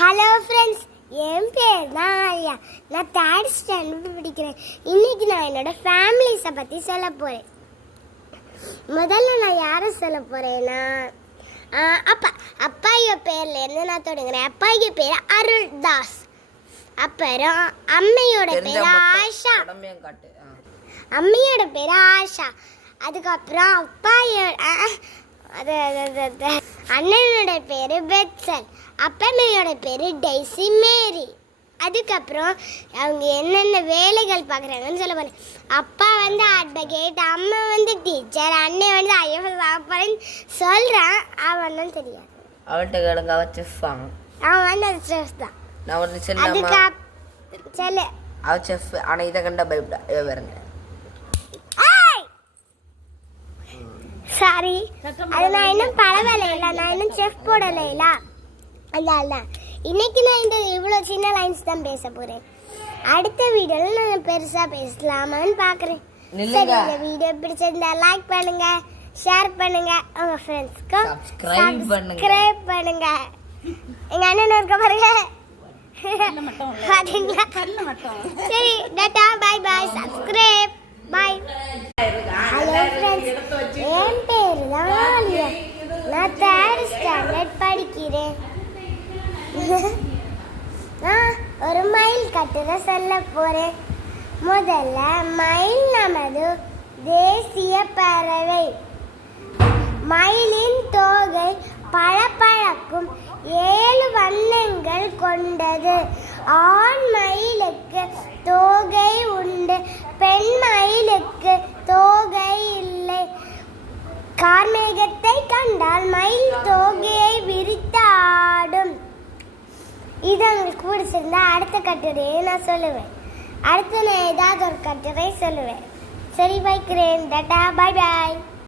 Hello friends, என் பேர் தான் ஆலியா. நான் 3rd ஸ்டாண்டர்ட் படிக்கிறேன். இன்னைக்கு நான் என்னோட ஃபேமிலிஸை பற்றி சொல்ல போகிறேன். முதல்ல நான் யாரை சொல்ல போகிறேன்னா, அப்பாயோட பேர்லேருந்து நான் தொடங்குறேன். அப்பாயோட பேர் அருள்தாஸ். அப்புறம் அம்மையோட பேர் ஆஷா. அம்மையோட பேர் ஆஷா. அதுக்கப்புறம் அண்ணனோட பேர் பெட்சல். அப்பமையோட பேர் டெய்சி மேரி. அதுக்கப்புறம் அவங்க என்னென்ன வேலைகள் பார்க்குறாங்கன்னு சொல்ல போகிறேன். அப்பா வந்து அட்வொகேட், அம்மா வந்து டீச்சர், அண்ணன் வந்து ஐஎஃப்எஸ் ஆஃபர்ன்னு சொல்கிறான். அவன் தான் தெரியாது. அவன்கிட்ட கேளுங்க, அவன் செஃப். அவன் வந்து அது செஃப் தான். நான் வந்து செல்ல சொல்லு, அவன் செஃப். ஆனால் இதை கண்டா பயப்படா. இவ பாருங்க. சாரி, அது நான் இன்னும் பரவாயில்ல, நான் இன்னும் செஃப் போடலைல. அல்ல இன்னைக்கு நான் இந்த இவ்வளோ சின்ன லைன்ஸ் தான் பேச போகிறேன். அடுத்த வீடியோவில் நான் பெருசாக பேசலாமான்னு பார்க்குறேன். சரி, இந்த வீடியோ பிடிச்சிருந்தா லைக் பண்ணுங்க, ஷேர் பண்ணுங்க, உங்கள் ஃப்ரெண்ட்ஸ்க்கும் சப்ஸ்கிரைப் பண்ணுங்க. எங்கள் அண்ணன் இருக்க பாருங்க. சரி, டாடா, பாய் பாய், சப்ஸ்கிரைப், பாய். ஹலோ ஃப்ரெண்ட்ஸ், என் பேர் தான் ஆலியா. நான் 3rd ஸ்டாண்டர்ட் படிக்கிறேன். நான் ஒரு மயில் கட்டுரை சொல்ல போகிறேன். முதல்ல, மயில் நமது தேசிய பறவை. மயிலின் தோகை பளபளக்கும் 7 வண்ணங்கள் கொண்டது. ஆண் மயிலுக்கு தோகை உண்டு, பெண் மயிலுக்கு தோகை இல்லை. கார்மேகத்தை கண்டால் மயில் தோகையை விரித்து ஆடும். இது உங்களுக்கு பிடிச்சிருந்தா அடுத்த கட்டுரையை நான் சொல்லுவேன். அடுத்து நான் ஏதாவது ஒரு கட்டுரை சொல்லுவேன். சரி, வைக்கிறேன். டாடா, பாய் பாய்.